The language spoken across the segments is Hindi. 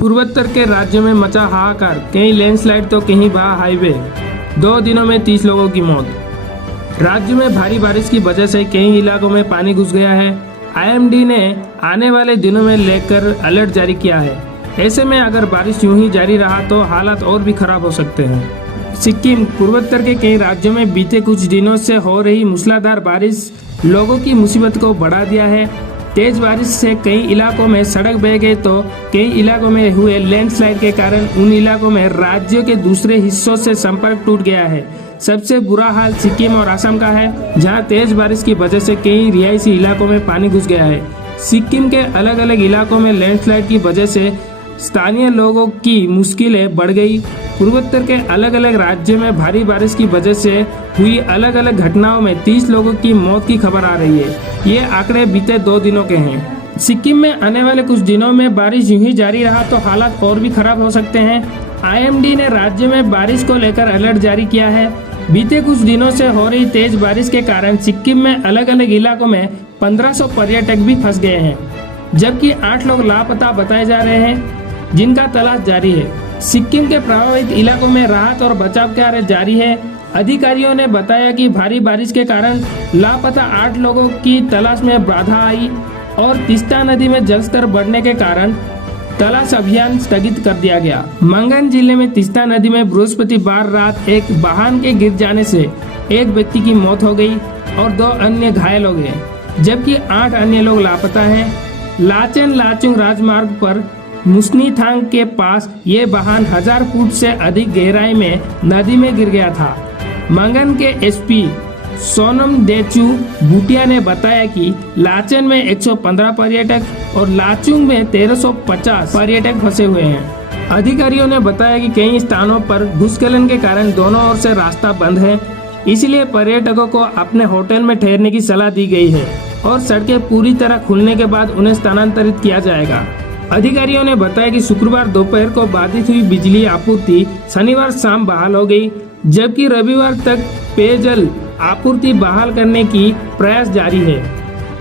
पूर्वोत्तर के राज्यों में मचा हाहाकार, कहीं लैंडस्लाइड तो कहीं बहा हाईवे। 2 दिनों में 30 लोगों की मौत। राज्य में भारी बारिश की वजह से कई इलाकों में पानी घुस गया है। आईएमडी ने आने वाले दिनों में लेकर अलर्ट जारी किया है। ऐसे में अगर बारिश यूं ही जारी रहा तो हालात और भी खराब हो सकते हैं। सिक्किम पूर्वोत्तर के कई राज्यों में बीते कुछ दिनों से हो रही मूसलाधार बारिश लोगों की मुसीबत को बढ़ा दिया है। तेज बारिश से कई इलाकों में सड़क बह गई तो कई इलाकों में हुए लैंडस्लाइड के कारण उन इलाकों में राज्यों के दूसरे हिस्सों से संपर्क टूट गया है। सबसे बुरा हाल सिक्किम और असम का है, जहां तेज बारिश की वजह से कई रिहायशी इलाकों में पानी घुस गया है। सिक्किम के अलग अलग इलाकों में लैंडस्लाइड की वजह से स्थानीय लोगों की मुश्किलें बढ़ गई। पूर्वोत्तर के अलग अलग राज्यों में भारी बारिश की वजह से हुई अलग अलग घटनाओं में 30 लोगों की मौत की खबर आ रही है। ये आंकड़े बीते 2 दिनों के हैं। सिक्किम में आने वाले कुछ दिनों में बारिश यूं ही जारी रहा तो हालात और भी खराब हो सकते हैं। आईएमडी ने राज्य में बारिश को लेकर अलर्ट जारी किया है। बीते कुछ दिनों से हो रही तेज बारिश के कारण सिक्किम में अलग अलग इलाकों में 1500 पर्यटक भी फंस गए हैं, जबकि 8 लोग लापता बताए जा रहे हैं, जिनका तलाश जारी है। सिक्किम के प्रभावित इलाकों में राहत और बचाव कार्य जारी है। अधिकारियों ने बताया कि भारी बारिश के कारण लापता 8 लोगों की तलाश में बाधा आई और तीस्ता नदी में जलस्तर बढ़ने के कारण तलाश अभियान स्थगित कर दिया गया। मंगन जिले में तीस्ता नदी में बृहस्पतिवार रात एक वाहन के गिर जाने से एक व्यक्ति की मौत हो गई और 2 अन्य घायल हो गए, जबकि 8 अन्य लोग लापता हैं। लाचेन लाचुंग राजमार्ग पर मुस्नीथांग के पास ये वाहन 1000 फुट से अधिक गहराई में नदी में गिर गया था। मंगन के एसपी सोनम देचू भूटिया ने बताया कि लाचेन में 115 पर्यटक और लाचुंग में 1350 पर्यटक फंसे हुए हैं। अधिकारियों ने बताया कि कई स्थानों पर भूस्खलन के कारण दोनों ओर से रास्ता बंद है, इसलिए पर्यटकों को अपने होटल में ठहरने की सलाह दी गई है और सड़कें पूरी तरह खुलने के बाद उन्हें स्थानांतरित किया जाएगा। अधिकारियों ने बताया कि शुक्रवार दोपहर को बाधित हुई बिजली आपूर्ति शनिवार शाम बहाल हो गई, जबकि रविवार तक पेयजल आपूर्ति बहाल करने की प्रयास जारी है।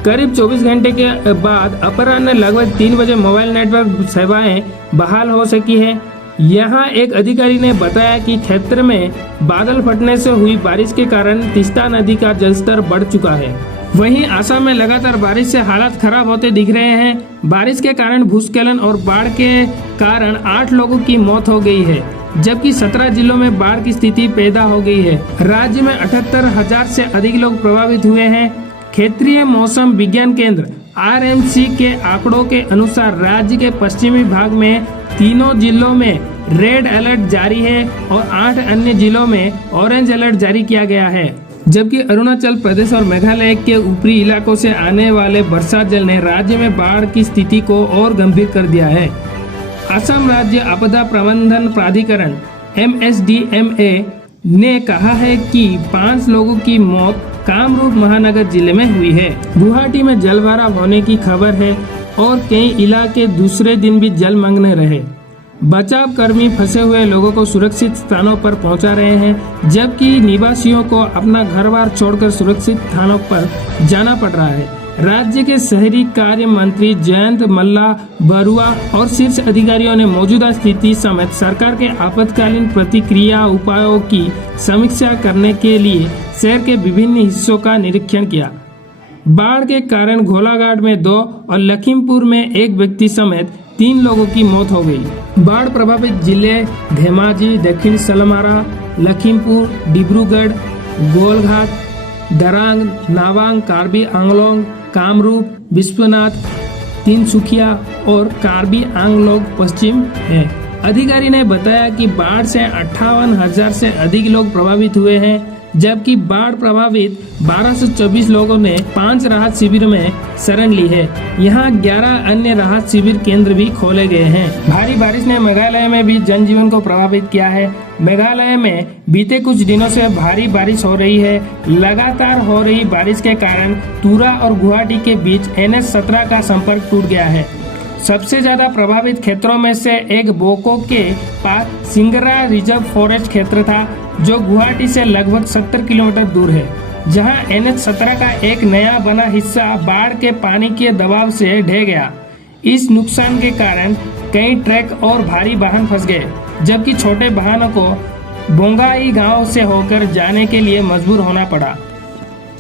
करीब 24 घंटे के बाद अपराह्न लगभग 3 बजे मोबाइल नेटवर्क सेवाएं बहाल हो सकी है। यहाँ एक अधिकारी ने बताया कि क्षेत्र में बादल फटने से हुई बारिश के कारण तीस्ता नदी का जलस्तर बढ़ चुका है। वहीं असम में लगातार बारिश से हालात खराब होते दिख रहे हैं। बारिश के कारण भूस्खलन और बाढ़ के कारण 8 लोगों की मौत हो गई है, जबकि 17 जिलों में बाढ़ की स्थिति पैदा हो गई है। राज्य में 78,000 से अधिक लोग प्रभावित हुए हैं। क्षेत्रीय मौसम विज्ञान केंद्र RMC के आंकड़ों के अनुसार राज्य के पश्चिमी भाग में 3 जिलों में रेड अलर्ट जारी है और 8 अन्य जिलों में ऑरेंज अलर्ट जारी किया गया है, जबकि अरुणाचल प्रदेश और मेघालय के ऊपरी इलाकों से आने वाले वर्षा जल ने राज्य में बाढ़ की स्थिति को और गंभीर कर दिया है। असम राज्य आपदा प्रबंधन प्राधिकरण MSDMA ने कहा है कि 5 लोगों की मौत कामरूप महानगर जिले में हुई है। गुवाहाटी में जलभराव होने की खबर है और कई इलाके दूसरे दिन भी जलमग्न रहे। बचाव कर्मी फंसे हुए लोगों को सुरक्षित स्थानों पर पहुंचा रहे हैं, जबकि निवासियों को अपना घर-बार छोड़कर सुरक्षित स्थानों पर जाना पड़ रहा है। राज्य के शहरी कार्य मंत्री जयंत मल्ला बरुआ और शीर्ष अधिकारियों ने मौजूदा स्थिति समेत सरकार के आपातकालीन प्रतिक्रिया उपायों की समीक्षा करने के लिए शहर के विभिन्न हिस्सों का निरीक्षण किया। बाढ़ के कारण घोलाघाट में 2 और लखीमपुर में 1 व्यक्ति समेत 3 लोगों की मौत हो गई। बाढ़ प्रभावित जिले धेमाजी, दक्षिण सलमारा, लखीमपुर, डिब्रूगढ़, गोलघाट, दरांग, नावांग, कार्बी आंगलोंग, कामरूप, विश्वनाथ, तिनसुकिया और कार्बी आंगलोंग पश्चिम है। अधिकारी ने बताया कि बाढ़ से 58,000 से अधिक लोग प्रभावित हुए हैं, जबकि बाढ़ प्रभावित 1224 लोगों ने 5 राहत शिविर में शरण ली है। यहाँ 11 अन्य राहत शिविर केंद्र भी खोले गए हैं। भारी बारिश ने मेघालय में भी जनजीवन को प्रभावित किया है। मेघालय में बीते कुछ दिनों से भारी बारिश हो रही है। लगातार हो रही बारिश के कारण तुरा और गुवाहाटी के बीच NH17 का संपर्क टूट गया है। सबसे ज्यादा प्रभावित क्षेत्रों में से एक बोको के पास सिंगरा रिजर्व फॉरेस्ट क्षेत्र था, जो गुवाहाटी से लगभग 70 किलोमीटर दूर है, जहां NH17 का एक नया बना हिस्सा बाढ़ के पानी के दबाव से ढह गया। इस नुकसान के कारण कई ट्रक और भारी वाहन फंस गए, जबकि छोटे वाहनों को बोंगाई गांव से होकर जाने के लिए मजबूर होना पड़ा।